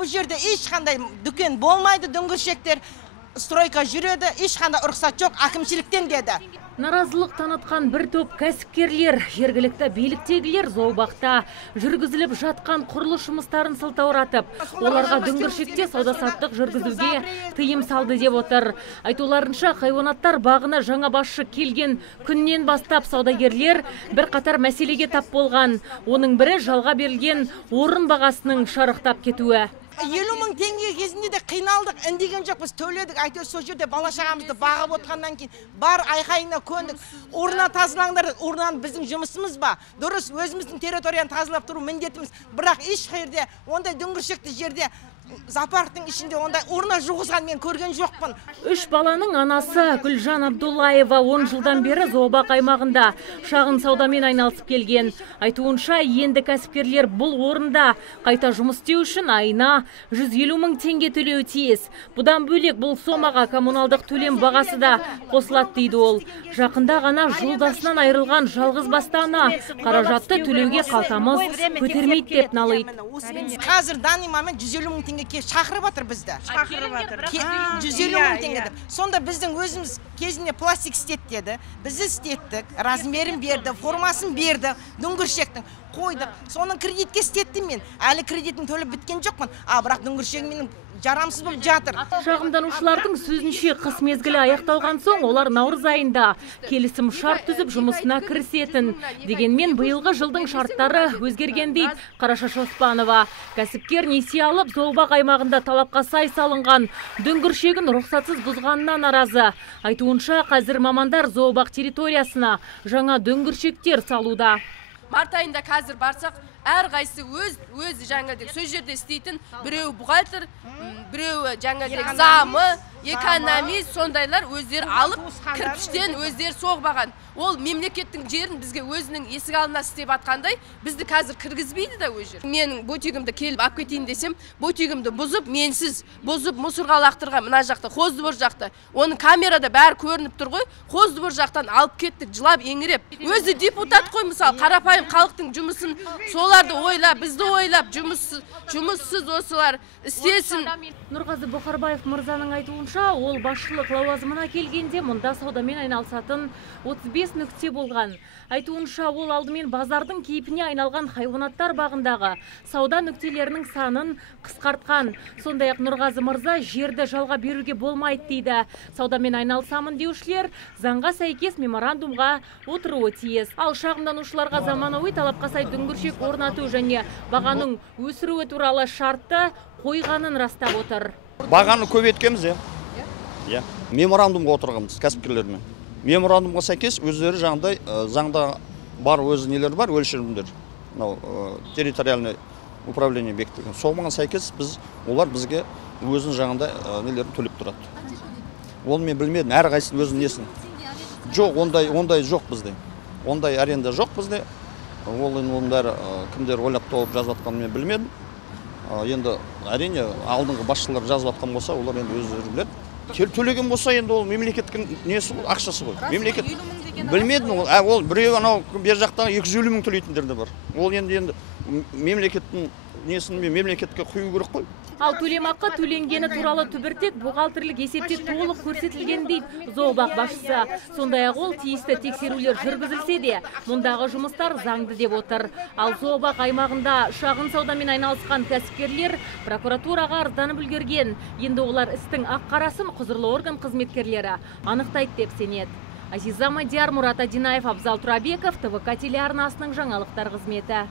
бұл жерде ешқандай дүкен болмайды, дүңгіршектер стройка жүреді, ешқандай рұқсат жоқ әкімшіліктен деді. Наразылық танытқан бір топ кәсіпкерлер, жергілікті биліктегілер зообақта жүргізіліп жатқан құрылыс жұмыстарын сылтауратып, оларға дүңгіршекте сауда-саттық жүргізуге тыйым салды деп отыр. Айтуларынша, хайуанаттар бағына жаңа басшы келген күннен бастап саудагерлер бір қатар мәселеге тап болған. Оның бірі жалға берілген орын бағасының шарықтап кетуі. 50 мың теңге кезінде де қиналдық, үндеген жоқ, біз төледік. Әйтеуір сол жерде бала шағамызды бағып отқаннан кейін бар айқайына көндік. Орнына тазалаңдар, орнынан біздің жұмысымыз ба? Дұрыс, өзіміздің территорияны тазалап тұру міндетіміз. Бірақ еш жерде ондай дүңгіршекті жерде зоопарктың ішінде ондай орна жуғызған мен көрген жоқпын. 3 баланың анасы Гүлжан Абдуллаева 10 жылдан бері зообақ аймағында шағын саудамен айналысып келген. Айтуынша, енді кәсіпкерлер бұл орында қайта жұмыс істеу үшін айына 150 мың теңге төлеуі тиіс. Бұдан бөлек бұл сомаға коммуналдық төлем бағасы да қосылады дейді ол. Жақында ғана жолдасынан айырылған жалғыз басты ана қаражатты төлеуге қалтамыз көтермейді деп налиды. Қазір данный момент 150 мың теңге шақырып жатыр бізді. 150 мың теңге деп. Сонда біздің өзіміз кезінде пластик істет деді. Біз істеттік, размерін берді, формасын берді, дүңгіршектің қойдық. Соның кредитке істеттім мен. Әлі кредитін төлеп біткен жоқпын. Бірақ дүңгіршегім менің жарамсыз болып жатыр. Шағымданушылардың сөзінше қыс мезгілі аяқталған соң олар наурыз айында келісім шарт түзіп жұмысына кірісетін. Дегенмен биылғы жылдың шарттары өзгерген дейді Қарашаш Оспанова. Кәсіпкер несие алып зообақ аймағында талапқа сай салынған дүңгіршегін рұқсатсыз бұзғанына наразы. Айтуынша, қазір мамандар зообақ территориясына жаңа дүңгіршектер салуда. Март айында қазір барсақ, әрқайсысы өз жаңадек сөз жерде істейтін, біреу бұғалтыр, біреу жаңадек замы, экономист, сондайлар өздері алып, кірпіштен өздері соғбаған. Ол мемлекеттің жерін бізге өзінің есік алдына істеп атқандай, бізді қазір кіргізбейді да өз жер. Менің ботегімді келіп алып кетейін десем, ботегімді бұзып, менсіз бұзып, мұсырға лақтырған мына жақта, Қоздыбор жақта. Оның камерада бәрі көрініп тұр ғой, Қоздыбор жақтан алып кеттік, жылап, еңіреп. Өзі депутат қой, мысалы, қарапайым халықтың жұмысын соларды ойлап, бізді ойлап, жұмыссыз осылар істесін. Нұрғазы Бұқарбаев мырзаның айтуынша, ол басшылық лауазымына келгенде мұнда саудамен айналысатын 35 нүкте болған. Айтуынша, ол алдымен базардың кейпіне айналған хайуанаттар бағындағы сауда нүктелерінің санын қысқартқан. Сондай-ақ Нұрғазы мырза жерді жалға беруге болмайды дейді. Саудамен айналысамын деушілер заңға сәйкес меморандумға отыруы тиіс. Ал шағымданушыларға заманауи талапқа сай дүңгіршек орнату және бағаның өсіруі туралы шартты қойғанын растап отыр. Бағаны көбейткенбіз, иә. Меморандумға отырғанбыз кәсіпкерлермен. Меморандумға сәйкес өздері жаңағыдай заңда бар өз нелер бар, өлшемдер. Территориальный управление бекітілген. Соған сәйкес олар бізге өзінің жаңағыдай нелерін төлеп тұрады. Оны мен білмедім, әрқайсының өзінің несін. Жоқ, ондай жоқ бізде. Ондай аренда жоқ бізде. Оның бәрі кімдер ойлап тауып жазып жатқанын мен білмедім. Енді әрине алдыңғы басшылар жазып жатқан болса, олар енді өздері біледі. Төлеген болса, енді ол мемлекеттің несі ғой, ақшасы ғой. Мемлекет білмедім, ол біреу анау бер жақтағы 250 мың төлейтіндер де бар. Ол енді мемлекеттің несін мемлекетке құю керек қой. Ал төлемақы төленгені туралы түбіртек бухгалтерлік есепте толық көрсетілген дейді зообақ басшысы. Сондай-ақ ол тиісті тексерулер жүргізілсе де, мұндағы жұмыстар заңды деп отыр. Ал зообақ аймағында шағын саудамен айналысқан кәсіпкерлер прокуратураға арызданып үлгерген. Енді олар істің ақ-қарасын құзырлы орган қызметкерлері анықтайды деп сенеді. Азиза Мадияр, Мурат Адинаев, Абзал Турабеков, ТВК телеарнасының жаңалықтар қызметі.